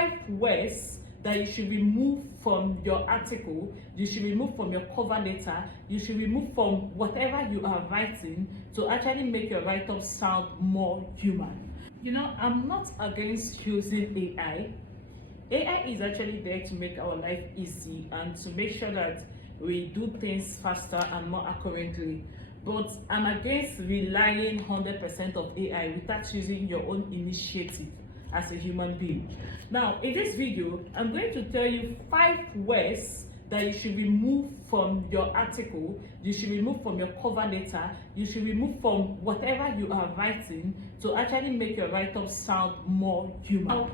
5 words that you should remove from your article, you should remove from your cover letter, you should remove from whatever you are writing to actually make your write-up sound more human. You know, I'm not against using AI. AI is actually there to make our life easy and to make sure that we do things faster and more accurately. But I'm against relying 100% of AI without using your own initiative as a human being. Now, in this video, I'm going to tell you 5 words that you should remove from your article, you should remove from your cover letter, you should remove from whatever you are writing to actually make your write-up sound more human. Now,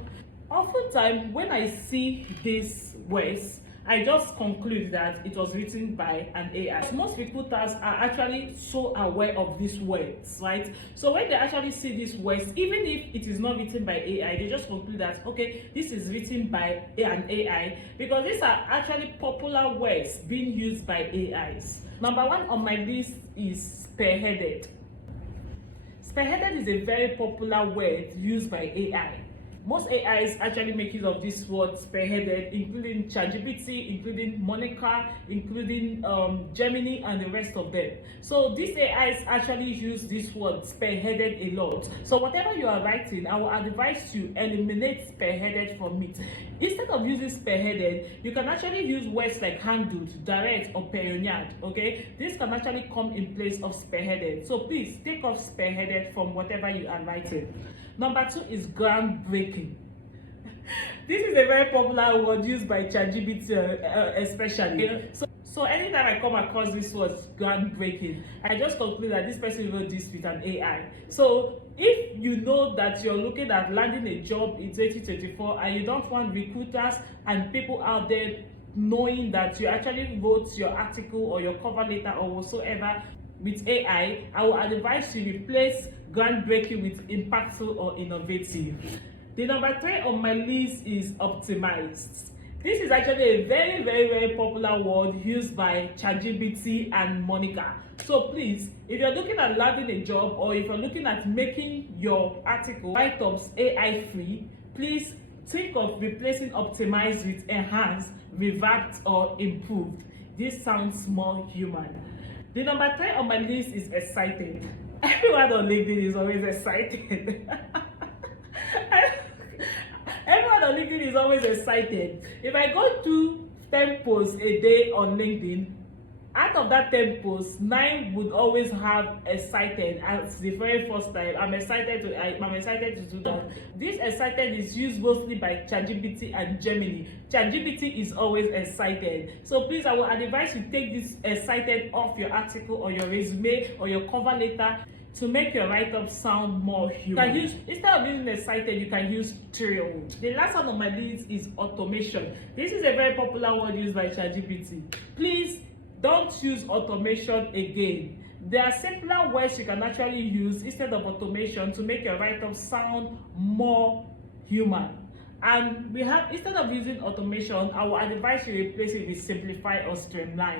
oftentimes, when I see these words, I just conclude that it was written by an AI. Most recruiters are actually so aware of these words, right? So when they actually see these words, even if it is not written by AI, they just conclude that, okay, this is written by an AI, because these are actually popular words being used by AIs. Number 1 on my list is spearheaded. Spearheaded is a very popular word used by AI. Most AIs actually make use of this word spearheaded, including ChatGPT, including Monica, including Gemini, and the rest of them. So these AIs actually use this word spearheaded a lot. So whatever you are writing, I will advise you eliminate spearheaded from it. Instead of using spearheaded, you can actually use words like handled, direct, or pioneered. Okay, this can actually come in place of spearheaded. So please take off spearheaded from whatever you are writing. Number 2 is groundbreaking. This is a very popular word used by ChatGPT especially. So anytime I come across this word groundbreaking, I just conclude that this person wrote this with an AI. So if you know that you're looking at landing a job in 2024 and you don't want recruiters and people out there knowing that you actually wrote your article or your cover letter or whatsoever with AI, I will advise you replace groundbreaking with impactful or innovative. The number 3 on my list is optimized. This is actually a very popular word used by ChatGPT and Monica. So please, if you're looking at landing a job or if you're looking at making your article write-ups AI free, please think of replacing optimized with enhanced, revamped, or improved. This sounds more human. The number 3 on my list is excited. Everyone on LinkedIn is always excited. Everyone on LinkedIn is always excited. If I go to 10 posts a day on LinkedIn, out of that 10 posts, 9 would always have excited as the very first time. I'm excited to do that. This excited is used mostly by ChatGPT and Gemini. ChatGPT is always excited. So please, I will advise you take this excited off your article or your resume or your cover letter to make your write-up sound more human. Instead of using excited, you can use thrilled. The last one on my list is automation. This is a very popular word used by ChatGPT. Please, don't use automation again. There are simpler words you can actually use instead of automation to make your write-up sound more human. And instead of using automation, I will advise you replace it with simplify or streamline.